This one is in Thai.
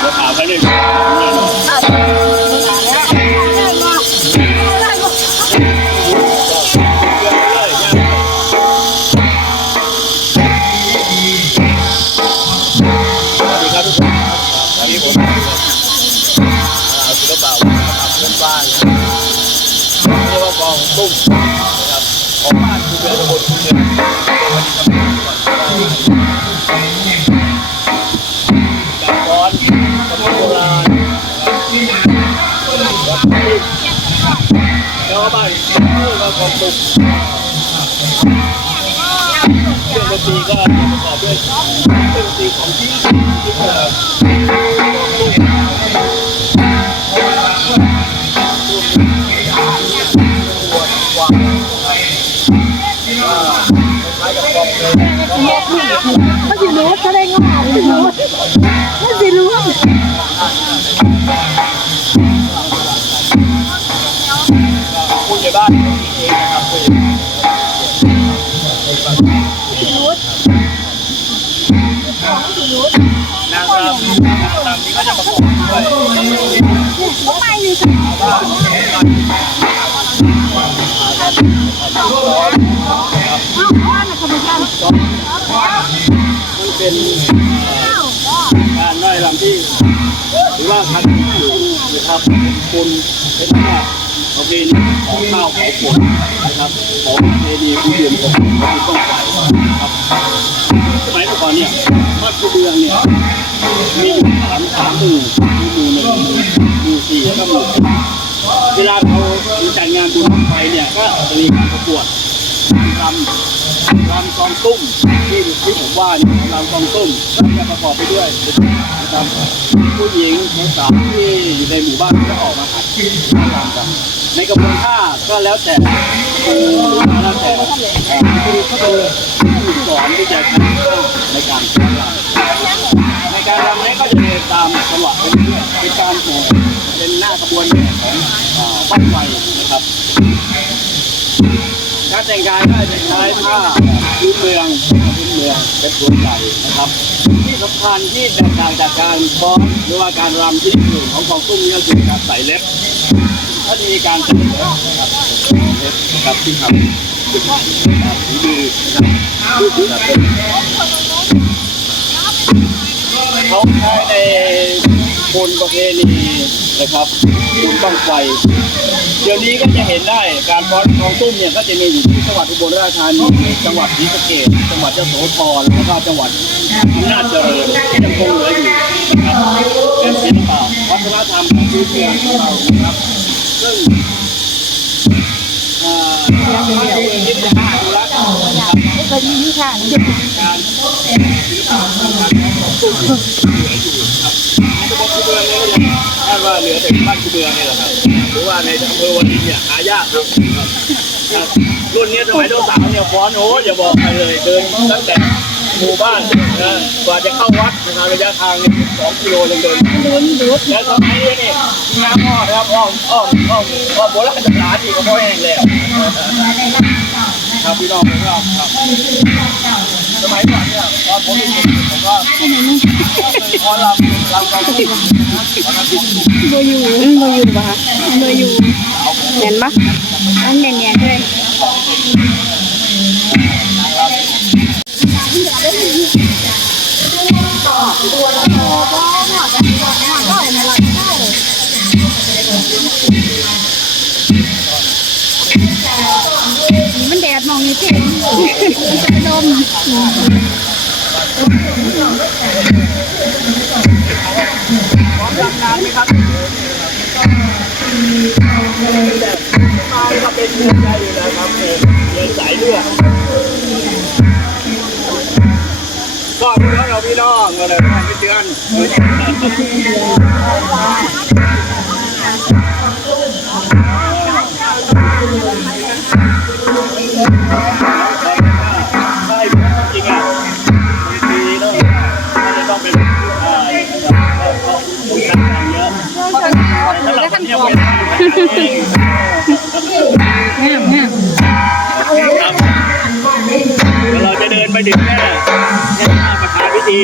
เราถามไปเลยสวัสดีครับทุกคนวันนี้ผมอาศิลปะวัฒนธรรมพื้นบ้านนะครับเรียกว่ากองตุ้มนะครับของบ้านคุณเดือนตำบลคุณเดือนวันนี้ทำงานก่อนกา ร้อนสมัยโบราณนะครับแล้วก็บ้านเรียกว่ากองตุ้มเครื่องดนตรีก็ประกอบด้วยเครื่องดนตรีของที่ที่ งอมันสิ มันเป็นการไล่รำที่หรือว่าคันอยู่นะครับคุณเป็นว่าประเพณีของข้าวของฝนนะครับของประเพณีผู้เรียนของคุณต้องไปนะครับสมัยก่อนเนี่ยบ้านผู้เรืองเนี่ยมีอยู่สามสามหมู่มีหมู่หนึ่งหมู่สี่แล้วก็หมู่เวลาเขาจัดงานบุญไฟเนี่ยก็จะมีการประกวด รำรำกองตุ้มที่ที่ผมว่าเนี่ยรำกองตุ้มก็จะประกอบไปด้วยนะครับผู้หญิงสาวที่อยู่ในหมู่บ้านก็ออกมาหัดรำกันในกระบวนท่าก็แล้วแต่แล้วแต่เอ่เขาจะสอนที่จะใช้ท่าในการรำ แต่งกายก็จะใช้ผ้าพื้นเมืองพื้นเมืองเป็นส่วนใหญ่นะครับ ที่สำคัญที่แตกต่างจากการฟ้อนหรือว่าการรำที่อื่นของกองตุ้มนี่ก็คือการใส่เล็บถ้ามีการใส่เล็บนะครับเล็บครับที่ทำขึ้นมานะครับฝีมือนะครับเขาใช้ในบนประเพณี นะครับบุญต้องไฟเดี๋ยวนี้ก็จะเห็นได้การฟ้อนของตุ้มเนี่ยก็จะมีอยู่ที่จังหวัดอุบลราชธานีจังหวัดศรีสะเกษจังหวัดยโสธรแล้วก็จังหวัดอำนาจเจริญที่ยังคงเหลืออยู่นะครับเป็นศิลปะวัฒนธรรมของพื้นเมืองของเรานะครับซึ่งอ่าทางเมืองที่จะอนุรักษ์นะครับไม่เคยมีค่ะการศิลปะวัฒนธรรมของตุ้มอยู่ครับในจังหวัดอุบ ว่าเหลือแต่บ้านคูเมืองนี่แหละครับหรือว่าในอำเภอวันนี้เนี่ยหายากครับครับรุ่นนี้สมัยเจ้าสาวเนี่ยฟ้อนโอ้อย่าบอกใครเลยเดินตั้งแต่หมู่บ้านนะกว่าจะเข้าวัดนะครับระยะทางนี่สองกิโลยังเดินแล้วสมัยนี้นี่งามอ้อนะครับอ้อมอ้อมอ้อมอ้อมโบราณสถานที่ก็พอแห้งแล้วครับพี่น้องครับสมัยก่อนเนี่ยตอนผมเด็กผมก็ พอรำรำกองตุ้มบอยู่โบอยู่ปะบอยู่เห็นปะอันเนียนๆเลยมันแดดมองนี่เจ๋งจะดม ครับตายก็เป็นเมืองใจอยู่แล้วครับเป็นเมืองสายเลือดก็พี่น้องเราพี่น้องก็เลยไม่เตือน งามงเราจะเดินไปถึงแค่แค่หาปรวิธี